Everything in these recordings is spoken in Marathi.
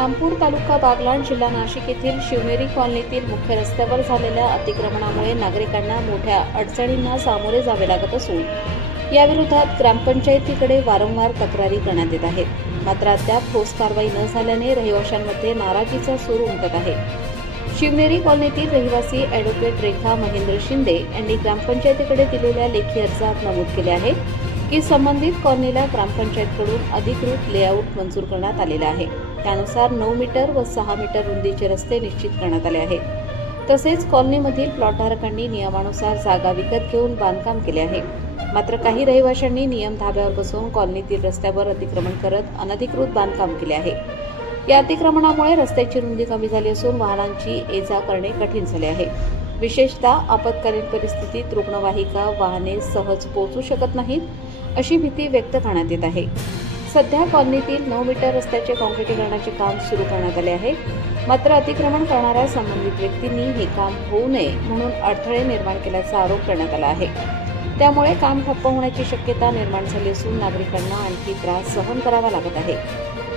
नामपूर तालुका बागलाण जिल्हा नाशिक येथील शिवनेरी कॉलनीतील मुख्य रस्त्यावर झालेल्या अतिक्रमणामुळे नागरिकांना मोठ्या अडचणींना सामोरे जावे लागत असून याविरोधात ग्रामपंचायतीकडे वारंवार तक्रारी करण्यात येत आहेत। मात्र अद्याप ठोस कारवाई न झाल्याने रहिवाशांमध्ये नाराजीचा सूर उमटत आहे। शिवनेरी कॉलनीतील रहिवासी ॲडव्होकेट रेखा महेंद्र शिंदे यांनी ग्रामपंचायतीकडे दिलेल्या लेखी अर्जात नमूद केले आहे की संबंधित कॉलनीला ग्रामपंचायतकडून अधिकृत लेआउट मंजूर करण्यात आलेला आहे। त्यानुसार 9 मीटर व 6 मीटर रुंदीचे रस्ते निश्चित करण्यात आले आहेत। तसेच कॉलनीमधील प्लॉटधारकांनी नियमानुसार जागा विकत घेऊन बांधकाम केले आहे। मात्र काही रहिवाशांनी नियम धाब्यावर बसवून कॉलनीतील रस्त्यावर अतिक्रमण करत अनधिकृत बांधकाम केले आहे। या अतिक्रमणामुळे रस्त्याची रुंदी कमी झाली असून वाहनांची ये-जा करणे कठीण झाले आहे। विशेषतः आपत्कालीन परिस्थितीत रुग्णवाहिका वाहने सहज पोहोचू शकत नाहीत अशी भीती व्यक्त करण्यात येत आहे। सध्या कॉलनीतील 9 मीटर रस्त्याचे काँक्रिटीकरणाचे काम सुरू करण्यात आले आहे। मात्र अतिक्रमण करणाऱ्या संबंधित व्यक्तींनी हे काम होऊ नये म्हणून अडथळे निर्माण केल्याचा आरोप करण्यात आला आहे। त्यामुळे काम ठप्प होण्याची शक्यता निर्माण झाली असून नागरिकांना आणखी त्रास सहन करावा लागत आहे।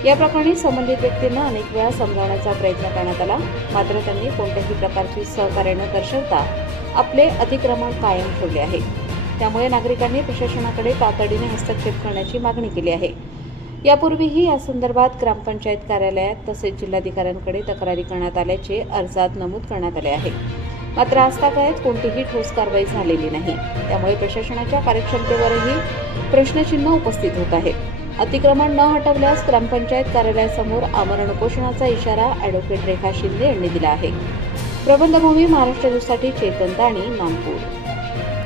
या प्रकरणी संबंधित व्यक्तींना अनेक वेळा समजावण्याचा प्रयत्न करण्यात आला, मात्र त्यांनी कोणत्याही प्रकारची सहकार्य न दर्शवता आपले अतिक्रमण कायम ठेवले आहे। त्यामुळे नागरिकांनी प्रशासनाकडे तातडीने हस्तक्षेप करण्याची मागणी केली आहे। यापूर्वीही या संदर्भात ग्रामपंचायत कार्यालयात तसेच जिल्हाधिकाऱ्यांकडे तक्रारी करण्यात आल्याचे अर्जात नमूद करण्यात आले आहे। मात्र आजतागायत कोणतीही ठोस कारवाई झालेली नाही। त्यामुळे प्रशासनाच्या कार्यक्षमतेवरही प्रश्नचिन्ह उपस्थित होत आहे। अतिक्रमण न हटवल्यास ग्रामपंचायत कार्यालयासमोर आमरण उपोषणाचा इशारा ॲडव्होकेट रेखा शिंदे यांनी दिला आहे। प्रबंधभूमी महाराष्ट्र न्यूजसाठी चेतन दाणी, नामपूर।